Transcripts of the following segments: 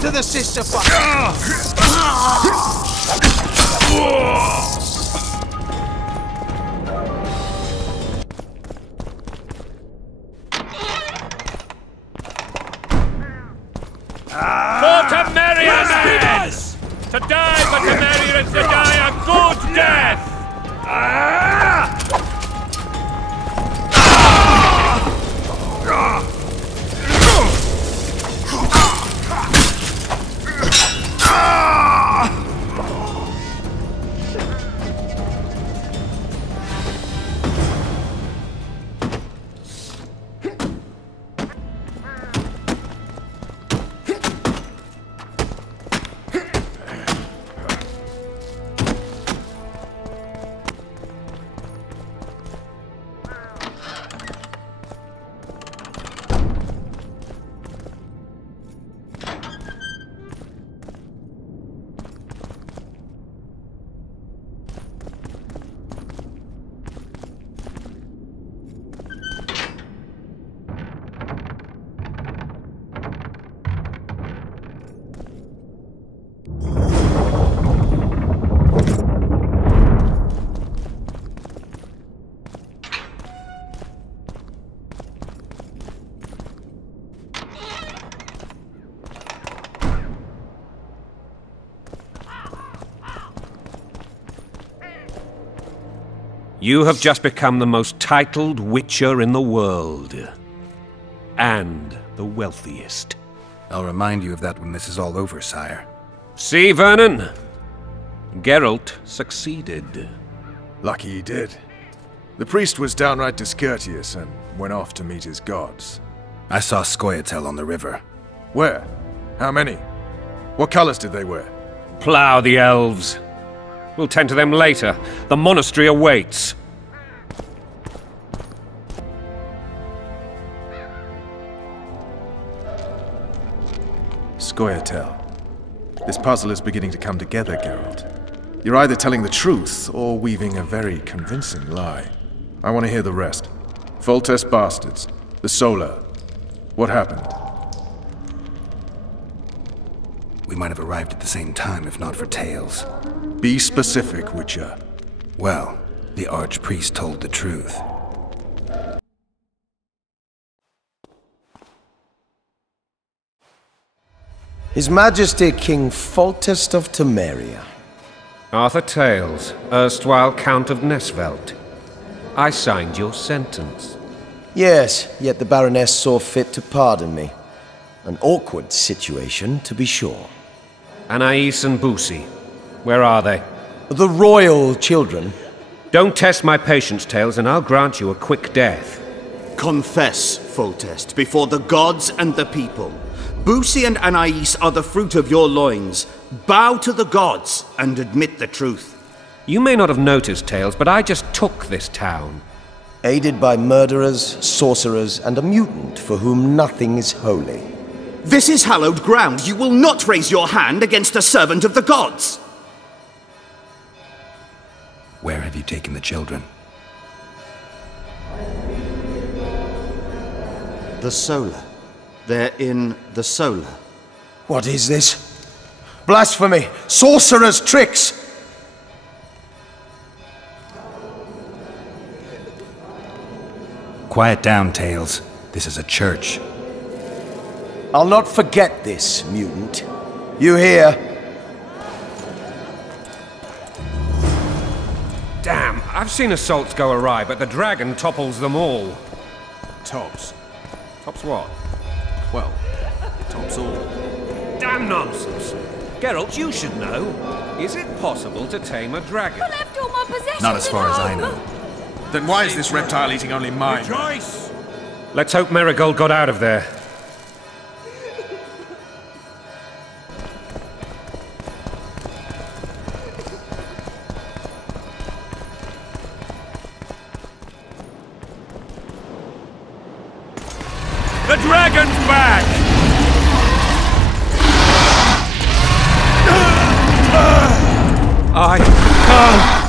to the sister fuck. For Temeria, men! To die for Temeria is to die a good death! You have just become the most titled witcher in the world. And the wealthiest. I'll remind you of that when this is all over, sire. See, Vernon? Geralt succeeded. Lucky he did. The priest was downright discourteous and went off to meet his gods. I saw Scoia'tael on the river. Where? How many? What colors did they wear? Plough the elves. We'll tend to them later. The monastery awaits. Scoia'tael. This puzzle is beginning to come together, Geralt. You're either telling the truth or weaving a very convincing lie. I want to hear the rest. Voltes bastards. The Solar. What happened? We might have arrived at the same time if not for tales. Be specific, Witcher. Well, the Archpriest told the truth. His Majesty King Foltest of Temeria. Arthur Tales, erstwhile Count of Nesvelt. I signed your sentence. Yes, yet the Baroness saw fit to pardon me. An awkward situation, to be sure. Anais and Boussy, where are they? The royal children. Don't test my patience, Tales, and I'll grant you a quick death. Confess, Foltest, before the gods and the people. Boussy and Anais are the fruit of your loins. Bow to the gods and admit the truth. You may not have noticed, Tales, but I just took this town. Aided by murderers, sorcerers, and a mutant for whom nothing is holy. This is hallowed ground. You will not raise your hand against a servant of the gods. Where have you taken the children? The Solar. They're in the Solar. What is this? Blasphemy! Sorcerer's tricks! Quiet down, Tales. This is a church. I'll not forget this, mutant. You hear? Damn, I've seen assaults go awry, but the dragon topples them all. Tops. Tops what? Well, tops all. Damn nonsense! Geralt, you should know. Is it possible to tame a dragon? I left all my possessions Not as far at as I home. know. Then why is this reptile eating only mine? Rejoice! Let's hope Marigold got out of there. The dragon's back! I can't!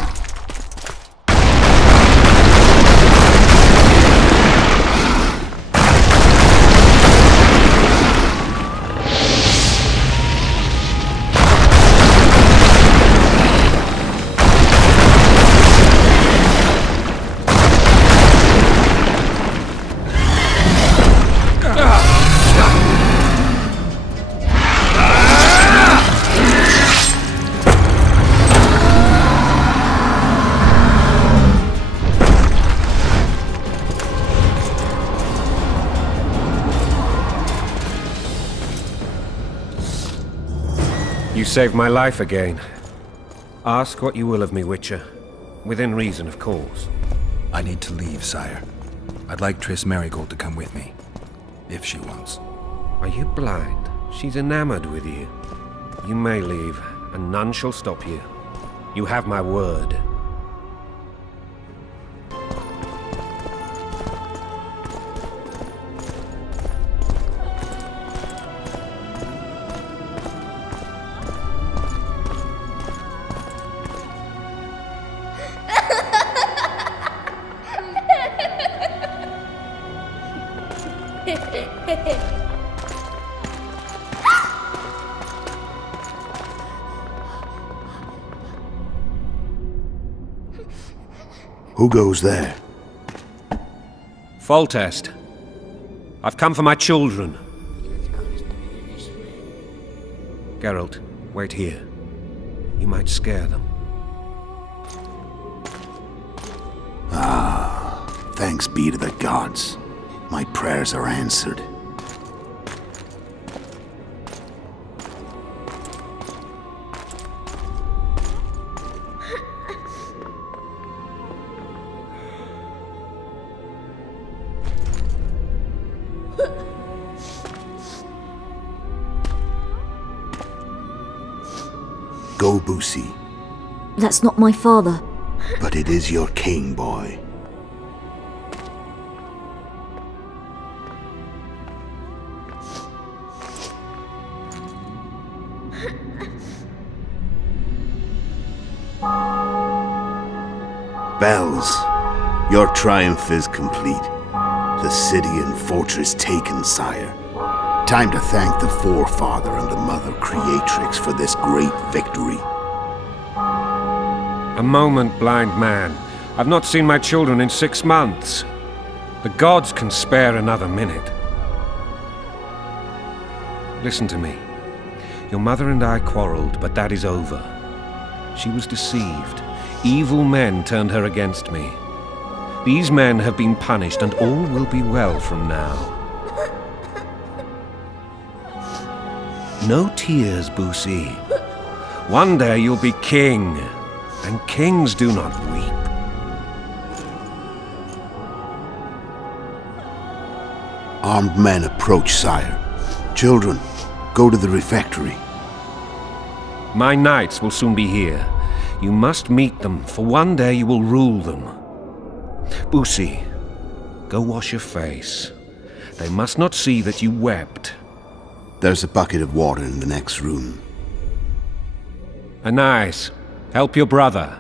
saved my life again. Ask what you will of me, Witcher. Within reason, of course. I need to leave, sire. I'd like Triss Merigold to come with me, if she wants. Are you blind? She's enamored with you. You may leave, and none shall stop you. You have my word. Who goes there? Foltest. I've come for my children. Geralt, wait here. You might scare them. Thanks be to the gods. My prayers are answered. Go, Boosie. That's not my father. But it is your king, boy. Bells, your triumph is complete. The city and fortress taken, sire. Time to thank the Forefather and the Mother Creatrix for this great victory. A moment, blind man. I've not seen my children in 6 months. The gods can spare another minute. Listen to me. Your mother and I quarreled, but that is over. She was deceived. Evil men turned her against me. These men have been punished, and all will be well from now. No tears, Boosie. One day you'll be king, and kings do not weep. Armed men approach, sire. Children, go to the refectory. My knights will soon be here. You must meet them, for one day you will rule them. Boosie, go wash your face. They must not see that you wept. There's a bucket of water in the next room. Anais, help your brother.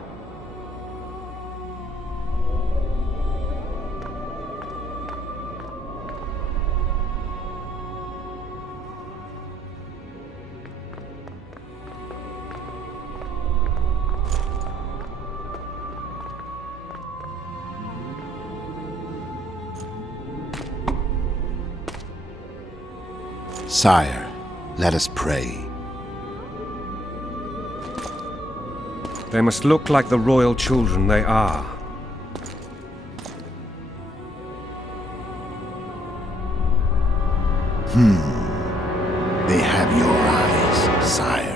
Sire, let us pray. They must look like the royal children they are. They have your eyes, sire.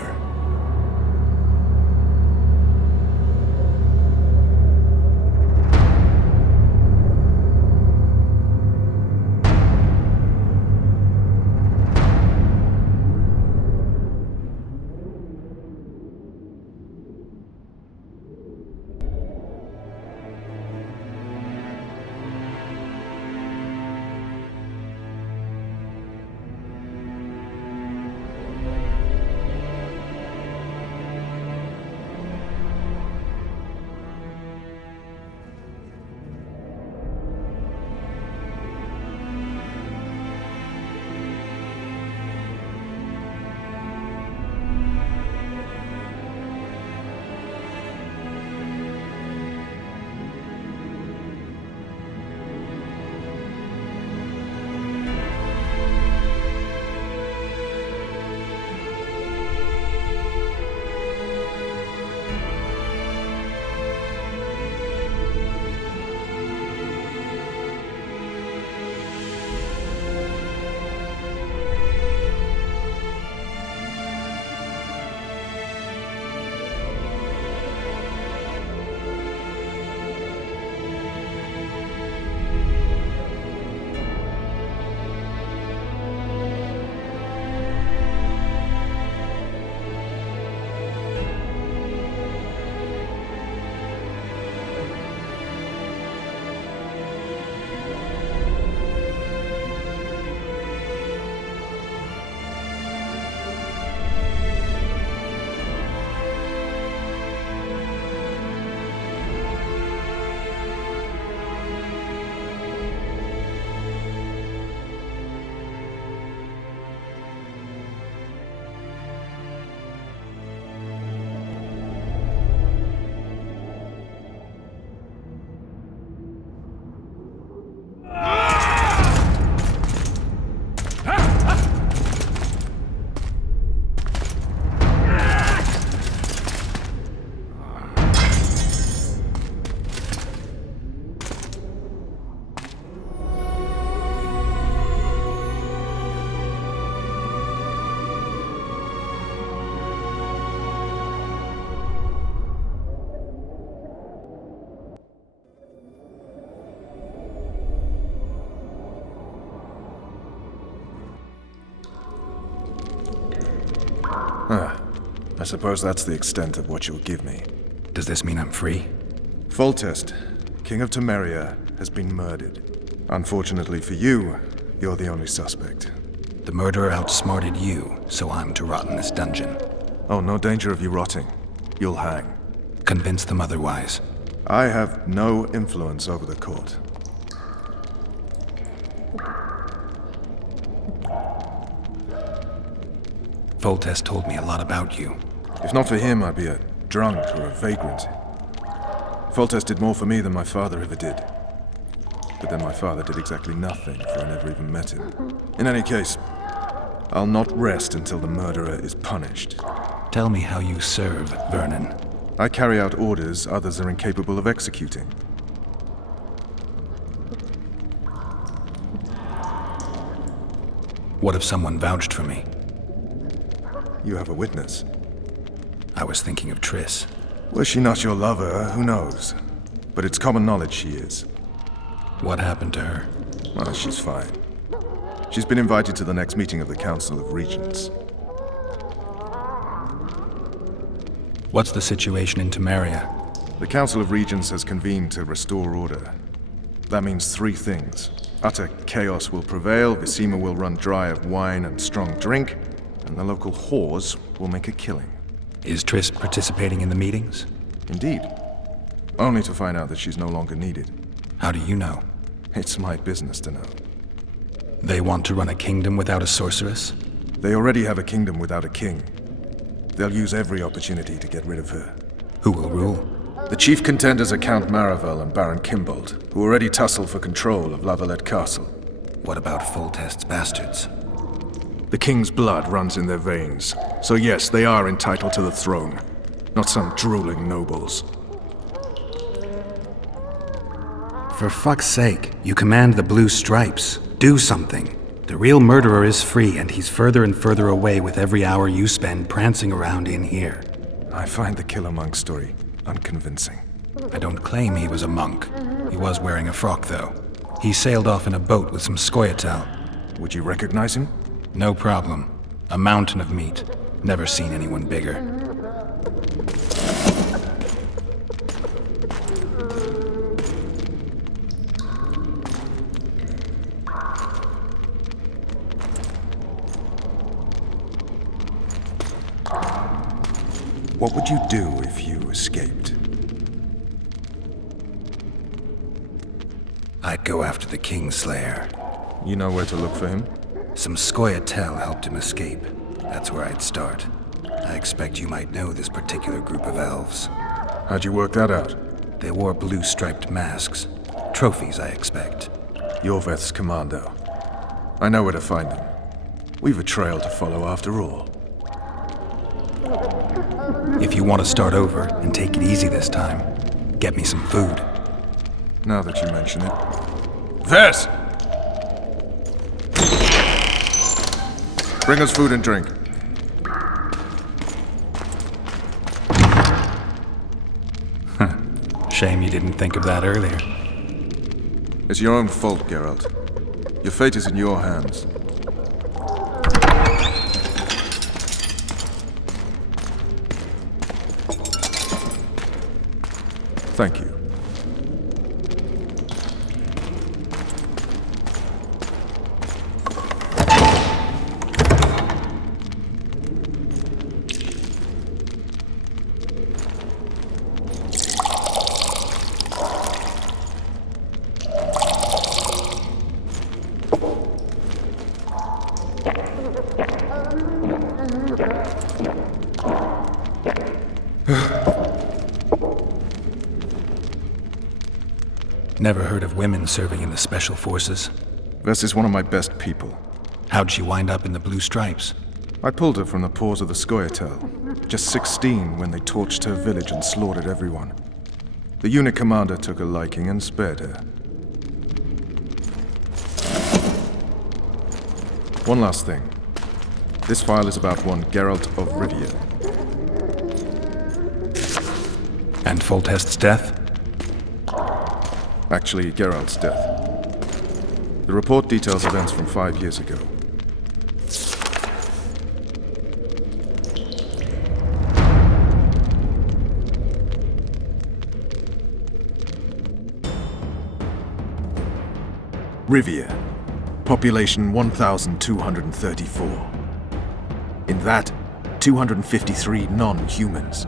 suppose that's the extent of what you'll give me. Does this mean I'm free? Foltest, King of Temeria, has been murdered. Unfortunately for you, you're the only suspect. The murderer outsmarted you, so I'm to rot in this dungeon. Oh, no danger of you rotting. You'll hang. Convince them otherwise. I have no influence over the court. Foltest told me a lot about you. If not for him, I'd be a drunk or a vagrant. Foltest did more for me than my father ever did. But then my father did exactly nothing, for I never even met him. In any case, I'll not rest until the murderer is punished. Tell me how you serve, Vernon. I carry out orders others are incapable of executing. What if someone vouched for me? You have a witness. I was thinking of Triss. Was she not your lover? Who knows? But it's common knowledge she is. What happened to her? Well, she's fine. She's been invited to the next meeting of the Council of Regents. What's the situation in Temeria? The Council of Regents has convened to restore order. That means three things. Utter chaos will prevail, Visima will run dry of wine and strong drink, and the local whores will make a killing. Is Triss participating in the meetings? Indeed. Only to find out that she's no longer needed. How do you know? It's my business to know. They want to run a kingdom without a sorceress? They already have a kingdom without a king. They'll use every opportunity to get rid of her. Who will rule? The chief contenders are Count Maravel and Baron Kimbold, who already tussle for control of La Valette Castle. What about Foltest's bastards? The king's blood runs in their veins, so yes, they are entitled to the throne, not some drooling nobles. For fuck's sake, you command the Blue Stripes. Do something. The real murderer is free, and he's further and further away with every hour you spend prancing around in here. I find the Killer Monk story unconvincing. I don't claim he was a monk. He was wearing a frock, though. He sailed off in a boat with some Scoia'tael. Would you recognize him? No problem. A mountain of meat. Never seen anyone bigger. What would you do if you escaped? I'd go after the Kingslayer. You know where to look for him? Some Scoia'tael helped him escape. That's where I'd start. I expect you might know this particular group of elves. How'd you work that out? They wore blue-striped masks. Trophies, I expect. Yorveth's commando. I know where to find them. We've a trail to follow after all. If you want to start over and take it easy this time, get me some food. Now that you mention it. Vess! Bring us food and drink. Shame you didn't think of that earlier. It's your own fault, Geralt. Your fate is in your hands. Thank you. Never heard of women serving in the Special Forces. Vess is one of my best people. How'd she wind up in the Blue Stripes? I pulled her from the paws of the Scoia'tael. Just 16 when they torched her village and slaughtered everyone. The unit commander took a liking and spared her. One last thing. This file is about one Geralt of Rivia. And Foltest's death? Actually, Geralt's death. The report details events from 5 years ago. Rivia. Population 1,234. In that, 253 non-humans.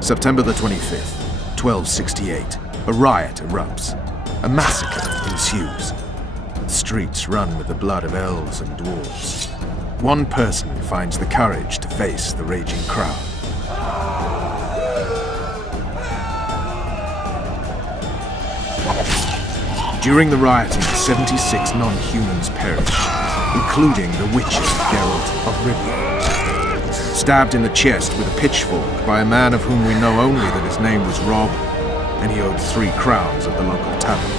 September the 25th, 1268. A riot erupts. A massacre ensues. The streets run with the blood of elves and dwarves. One person finds the courage to face the raging crowd. During the rioting, 76 non-humans perish, including the witcher Geralt of Rivia. Stabbed in the chest with a pitchfork by a man of whom we know only that his name was Rob, and he owed 3 crowns at the local tavern.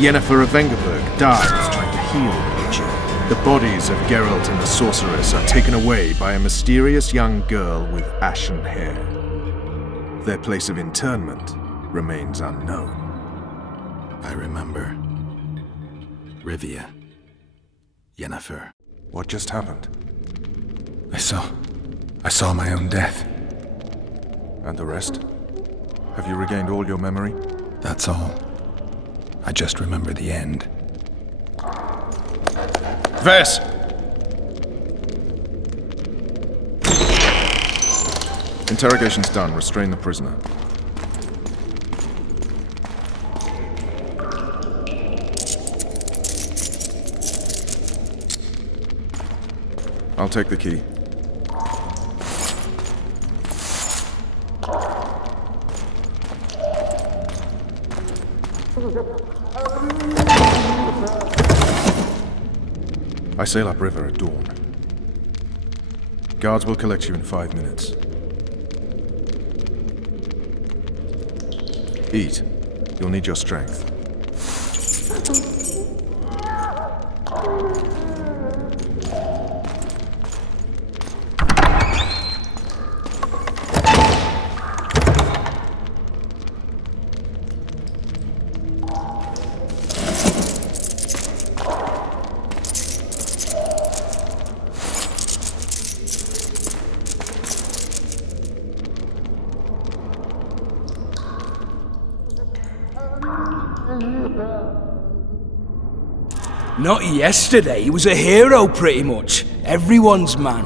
Yennefer of Vengerberg dies trying to heal the witcher. The bodies of Geralt and the sorceress are taken away by a mysterious young girl with ashen hair. Their place of interment remains unknown. I remember. Rivia. Yennefer. What just happened? I saw my own death. And the rest? Have you regained all your memory? That's all. I just remember the end. Vess! Interrogation's done. Restrain the prisoner. I'll take the key. I sail upriver at dawn. Guards will collect you in 5 minutes. Eat. You'll need your strength. Not yesterday, he was a hero pretty much. Everyone's man.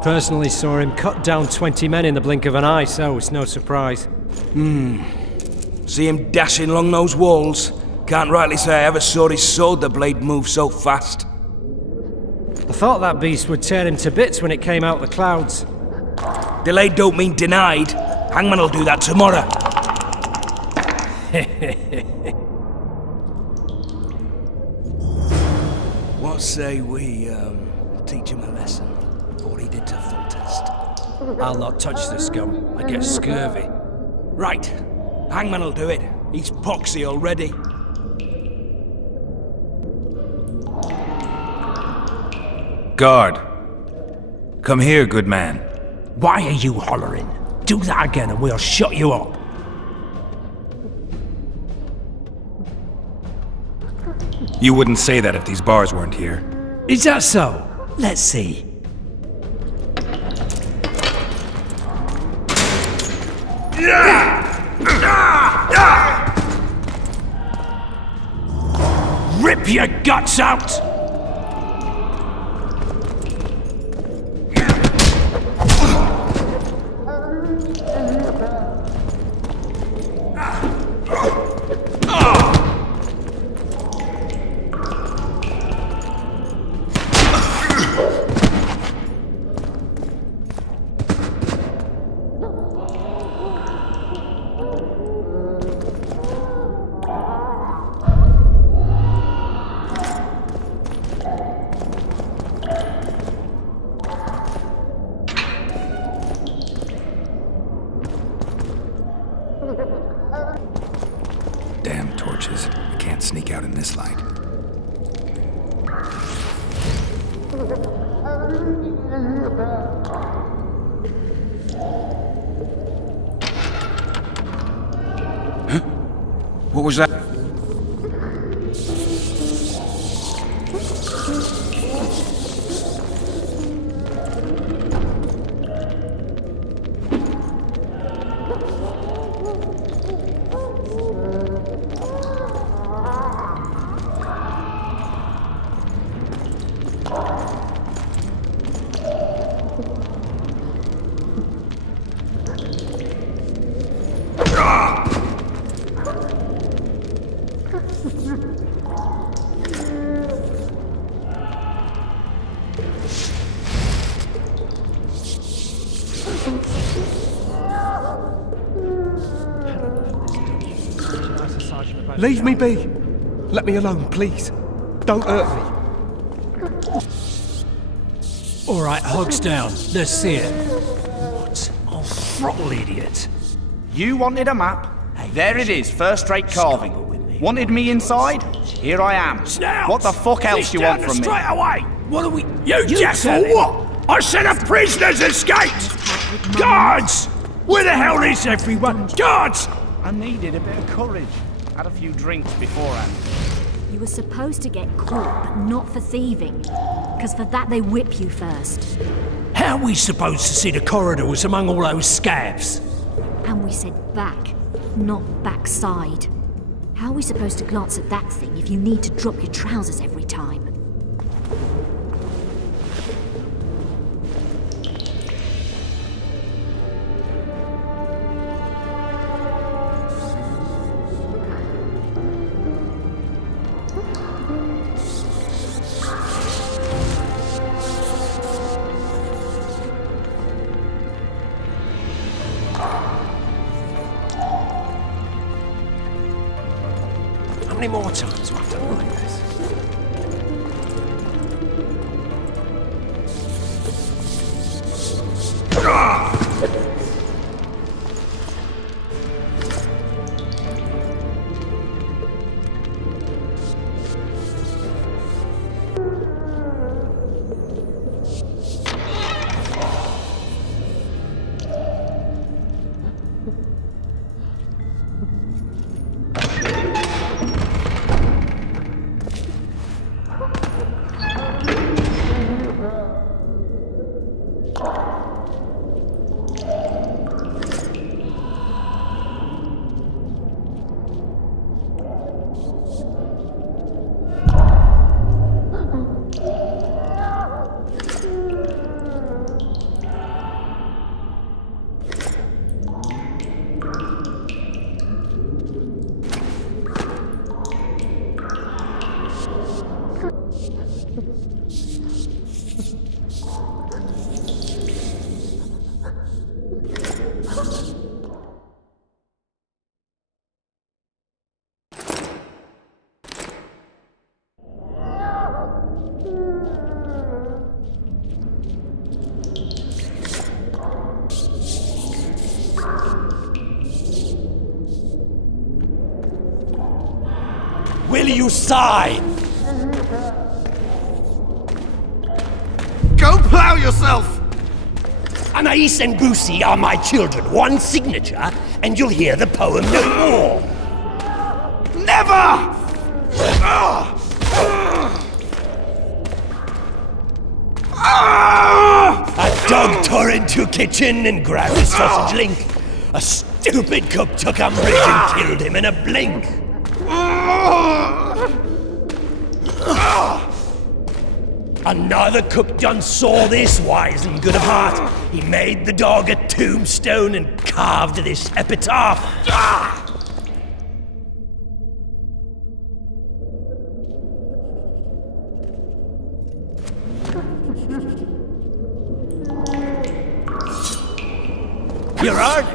Personally saw him cut down 20 men in the blink of an eye, so it's no surprise. See him dashing along those walls? Can't rightly say I ever saw his sword the blade move so fast. I thought that beast would tear him to bits when it came out the clouds. Delayed don't mean denied. Hangman will do that tomorrow. What say we, teach him a lesson, what he did to Foltest? I'll not touch the scum. I get scurvy. Right. Hangman will do it. He's poxy already. Guard. Come here, good man. Why are you hollering? Do that again and we'll shut you up. You wouldn't say that if these bars weren't here. Is that so? Let's see. Rip your guts out! Damn torches. I can't sneak out in this light. Huh? What was that? Leave me be. Let me alone, please. Don't hurt me. All right, hogs down. Let's see it. What? Oh, throttle idiot. You wanted a map? There it is, first-rate carving. Wanted me inside? Here I am. Snout! What the fuck else do you want from me? Straight away! What are we... You just for what? I said a prisoner's escaped! Guards! Where the hell is everyone? Guards! I needed a bit of courage. Had a few drinks beforehand. You were supposed to get caught, but not for thieving. Because for that they whip you first. How are we supposed to see the corridors among all those scabs? And we said back, not backside. How are we supposed to glance at that thing if you need to drop your trousers every time? How many more times have I done like this? Will you sign? Go plow yourself! Anais and Boosie are my children. One signature, and you'll hear the poem no more. Never! A dog tore into a kitchen and grabbed a sausage link. A stupid cook took umbrage and killed him in a blink. Another cook done saw this, wise and good of heart. He made the dog a tombstone and carved this epitaph. You're early.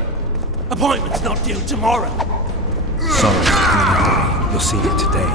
Appointment's not due tomorrow. Sorry, you'll see it today.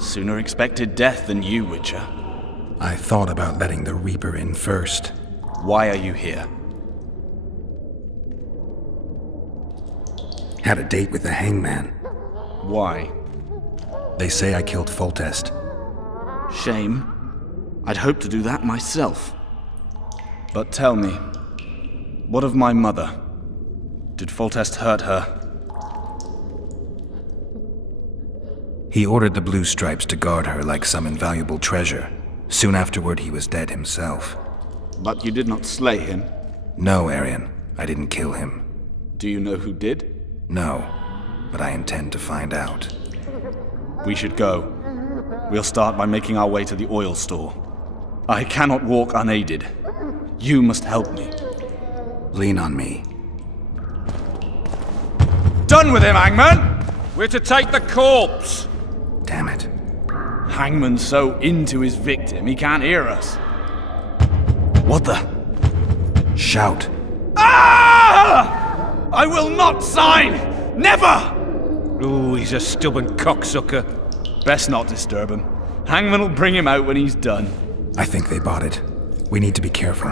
Sooner expected death than you, Witcher. I thought about letting the Reaper in first. Why are you here? Had a date with the hangman. Why? They say I killed Foltest. Shame. I'd hoped to do that myself. But tell me, what of my mother? Did Foltest hurt her? He ordered the Blue Stripes to guard her like some invaluable treasure. Soon afterward, he was dead himself. But you did not slay him? No, Arian. I didn't kill him. Do you know who did? No, but I intend to find out. We should go. We'll start by making our way to the oil store. I cannot walk unaided. You must help me. Lean on me. Done with him, Hangman! We're to take the corpse! Damn it. Hangman's so into his victim, he can't hear us. What the? Shout. Ah! I will not sign! Never! Ooh, he's a stubborn cocksucker. Best not disturb him. Hangman will bring him out when he's done. I think they bought it. We need to be careful.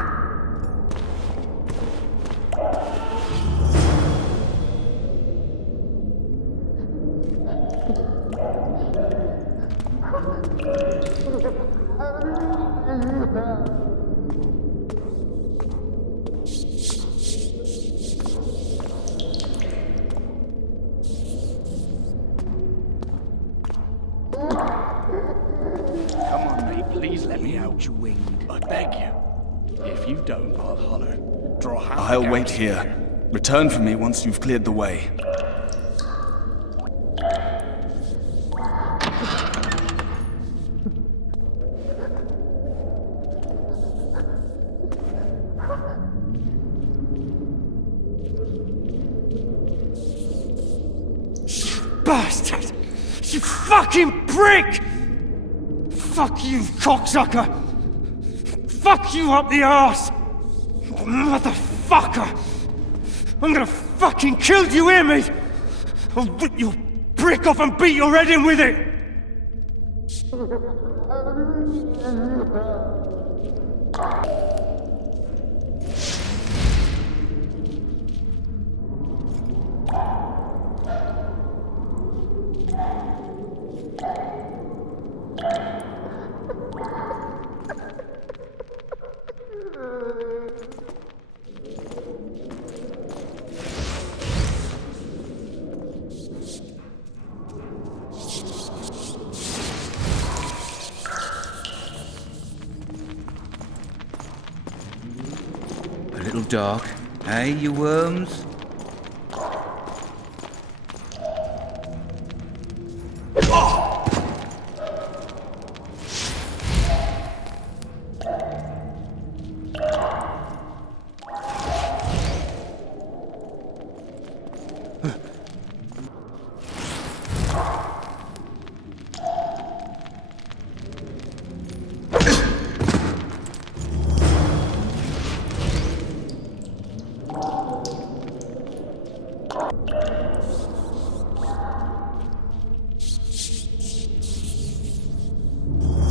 I'll wait here. Return for me once you've cleared the way. Bastard! You fucking prick! Fuck you, cocksucker! Fuck you up the arse! Motherfucker! I'm gonna fucking kill you, hear me? I'll rip your brick off and beat your head in with it! Dark, eh, you worms?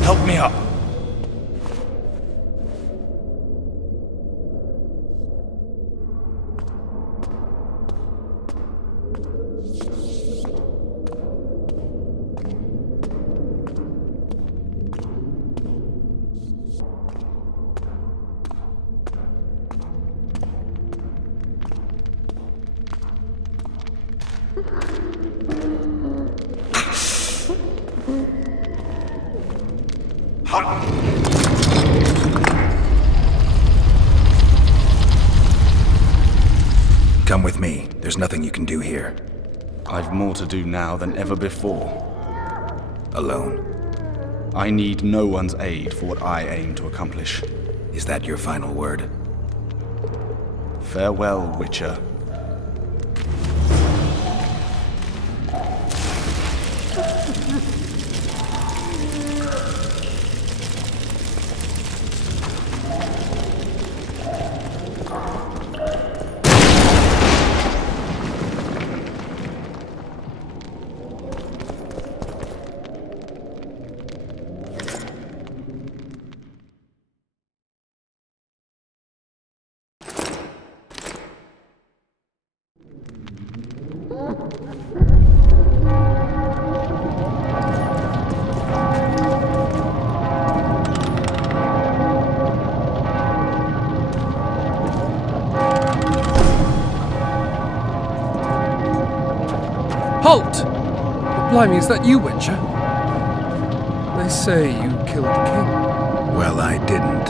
Help me up. Come with me. There's nothing you can do here. I've more to do now than ever before. Alone. I need no one's aid for what I aim to accomplish. Is that your final word? Farewell, Witcher. Halt! Blimey, is that you, Witcher? They say you killed the king. Well, I didn't.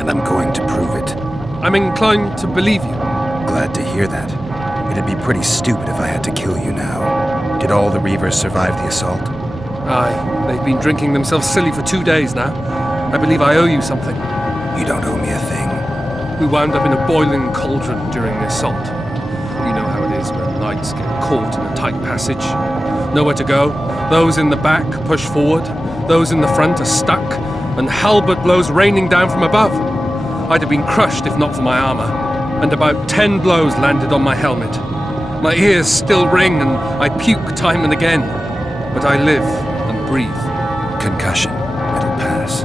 And I'm going to prove it. I'm inclined to believe you. Glad to hear that. It'd be pretty stupid if I had to kill you now. Did all the Reavers survive the assault? Aye, they've been drinking themselves silly for 2 days now. I believe I owe you something. You don't owe me a thing. We wound up in a boiling cauldron during the assault. You know how it is when knights get caught in a tight passage. Nowhere to go. Those in the back push forward. Those in the front are stuck. And halberd blows raining down from above. I'd have been crushed if not for my armor. And about 10 blows landed on my helmet. My ears still ring and I puke time and again. But I live and breathe. Concussion. It'll pass.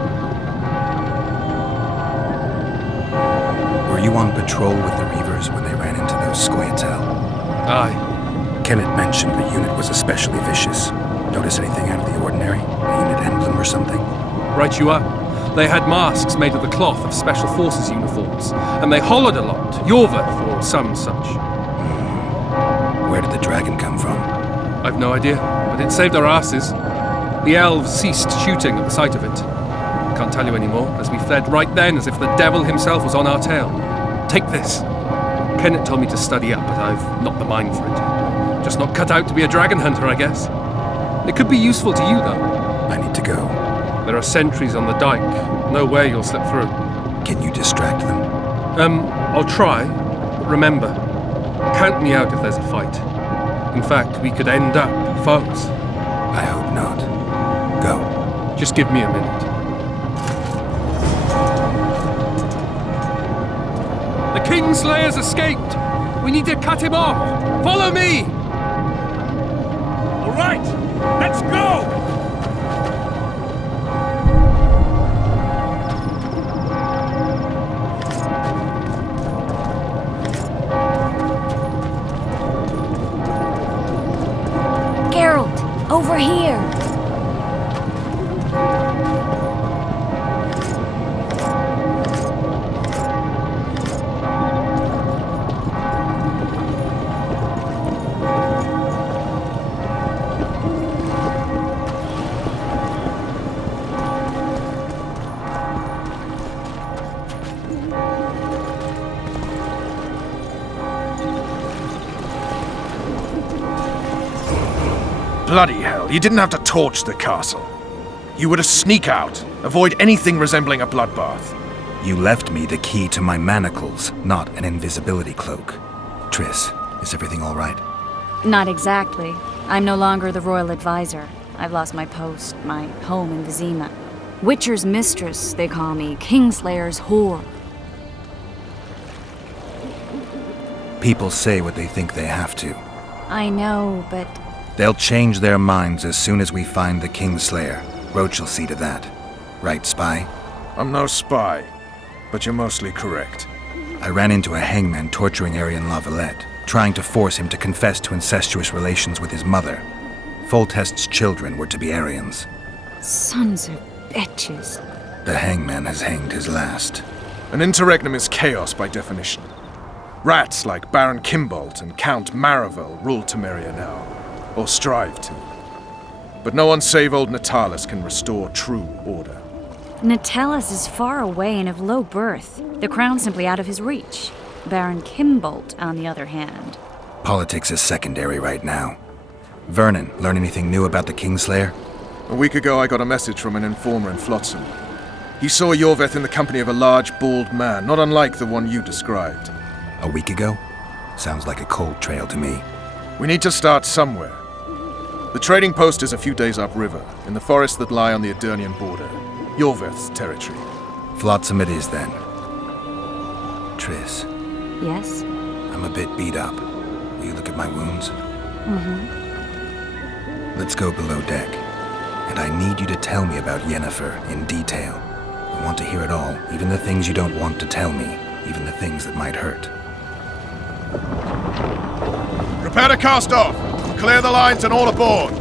Were you on patrol with the Reavers when they ran into those Squayatel? Aye. Kenneth mentioned the unit was especially vicious. Notice anything out of the ordinary? A unit emblem or something? Right you are. They had masks made of the cloth of Special Forces uniforms, and they hollered a lot, Yorveth or some such. Where did the dragon come from? I've no idea, but it saved our asses. The elves ceased shooting at the sight of it. Can't tell you anymore, as we fled right then as if the devil himself was on our tail. Take this. Kenneth told me to study up, but I've not the mind for it. Just not cut out to be a dragon hunter, I guess. It could be useful to you, though. I need to go. There are sentries on the dike. No way you'll slip through. Can you distract them? I'll try. But remember, count me out if there's a fight. In fact, we could end up foes. I hope not. Go. Just give me a minute. The Kingslayer's escaped! We need to cut him off! Follow me! All right, let's go! Geralt, over here! Bloody hell, you didn't have to torch the castle. You were to sneak out, avoid anything resembling a bloodbath. You left me the key to my manacles, not an invisibility cloak. Triss, is everything all right? Not exactly. I'm no longer the royal advisor. I've lost my post, my home in Vizima. Witcher's mistress, they call me. Kingslayer's whore. People say what they think they have to. I know, but... They'll change their minds as soon as we find the Kingslayer. Roach will see to that. Right, spy? I'm no spy, but you're mostly correct. I ran into a hangman torturing Aryan La Valette, trying to force him to confess to incestuous relations with his mother. Foltest's children were to be Aryans. Sons of bitches. The hangman has hanged his last. An interregnum is chaos by definition. Rats like Baron Kimbolt and Count Maravel rule Temeria now, or strive to. But no one save old Natalis can restore true order. Natalis is far away and of low birth. The crown's simply out of his reach. Baron Kimbolt, on the other hand. Politics is secondary right now. Vernon, learn anything new about the Kingslayer? A week ago I got a message from an informer in Flotsam. He saw Yorveth in the company of a large, bald man, not unlike the one you described. A week ago? Sounds like a cold trail to me. We need to start somewhere. The trading post is a few days upriver, in the forests that lie on the Edirnian border. Yorveth's territory. Flotsam it is, then. Triss. Yes? I'm a bit beat up. Will you look at my wounds? Let's go below deck. And I need you to tell me about Yennefer in detail. I want to hear it all, even the things you don't want to tell me, even the things that might hurt. Prepare to cast off! Clear the lines and all aboard!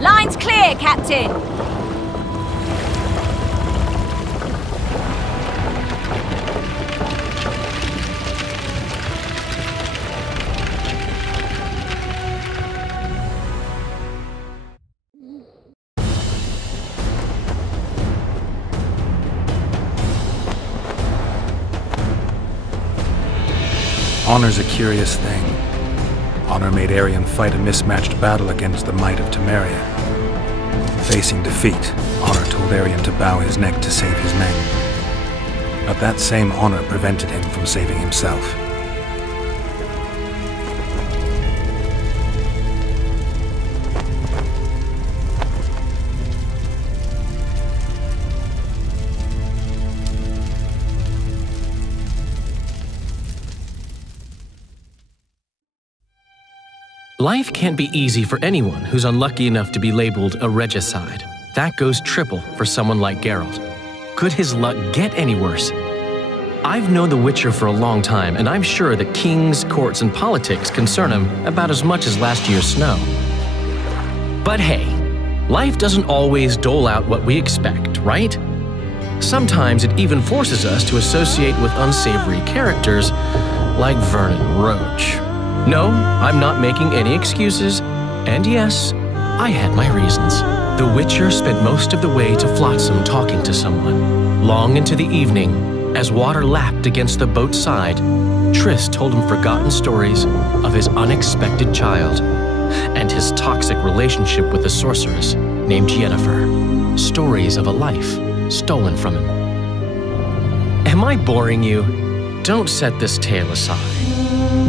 Lines clear, Captain! Honor's a curious thing. Honor made Arion fight a mismatched battle against the might of Temeria. Facing defeat, Honor told Arion to bow his neck to save his men. But that same honor prevented him from saving himself. Life can't be easy for anyone who's unlucky enough to be labeled a regicide. That goes triple for someone like Geralt. Could his luck get any worse? I've known the Witcher for a long time, and I'm sure that kings, courts, and politics concern him about as much as last year's snow. But hey, life doesn't always dole out what we expect, right? Sometimes it even forces us to associate with unsavory characters like Vernon Roach. No, I'm not making any excuses, and yes, I had my reasons. The Witcher spent most of the way to Flotsam talking to someone. Long into the evening, as water lapped against the boat's side, Triss told him forgotten stories of his unexpected child and his toxic relationship with a sorceress named Yennefer. Stories of a life stolen from him. Am I boring you? Don't set this tale aside.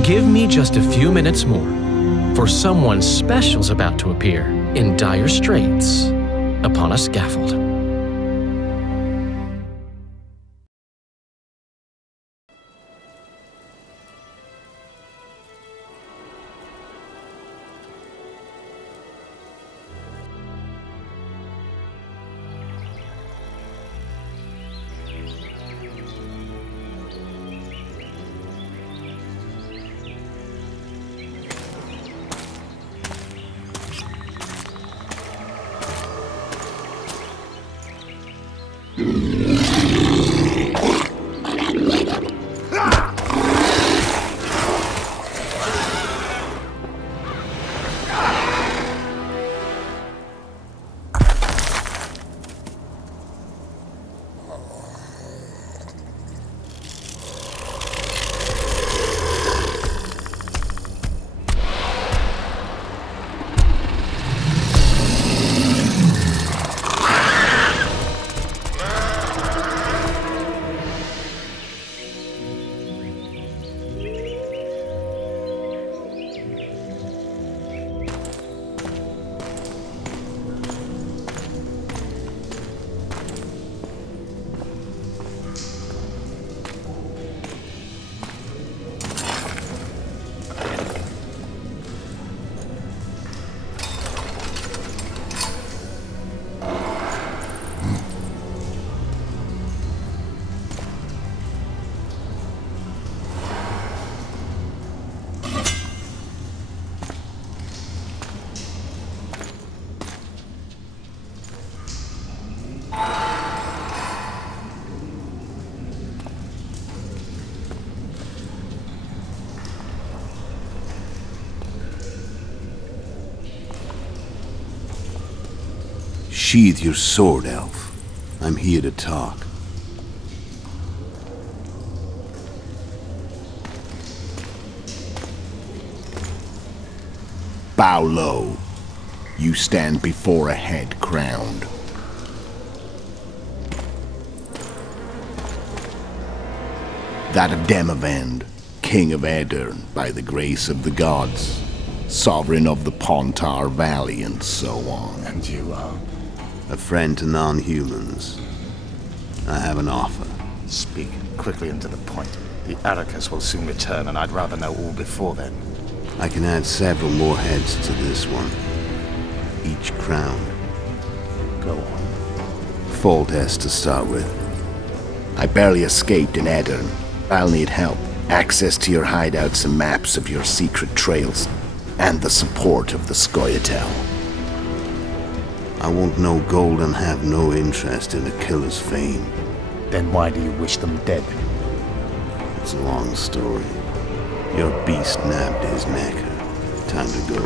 Give me just a few minutes more, for someone special's about to appear in dire straits upon a scaffold. Sheathe your sword, Elf. I'm here to talk. Bow low. You stand before a head crowned. That of Demavend, King of Aedirn, by the grace of the gods, sovereign of the Pontar Valley, and so on. And you are? A friend to non-humans. I have an offer. Speak quickly and to the point. The Arrakis will soon return, and I'd rather know all before then. I can add several more heads to this one. Each crowned. Go on. Foltest to start with. I barely escaped in Aedirn. I'll need help. Access to your hideouts and maps of your secret trails. And the support of the Scoia'tael. I want no gold and have no interest in a killer's fame. Then why do you wish them dead? It's a long story. Your beast nabbed his neck. Time to go.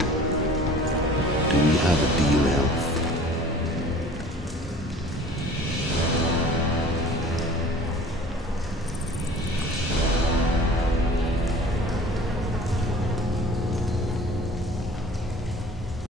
Do we have a deal, Elf?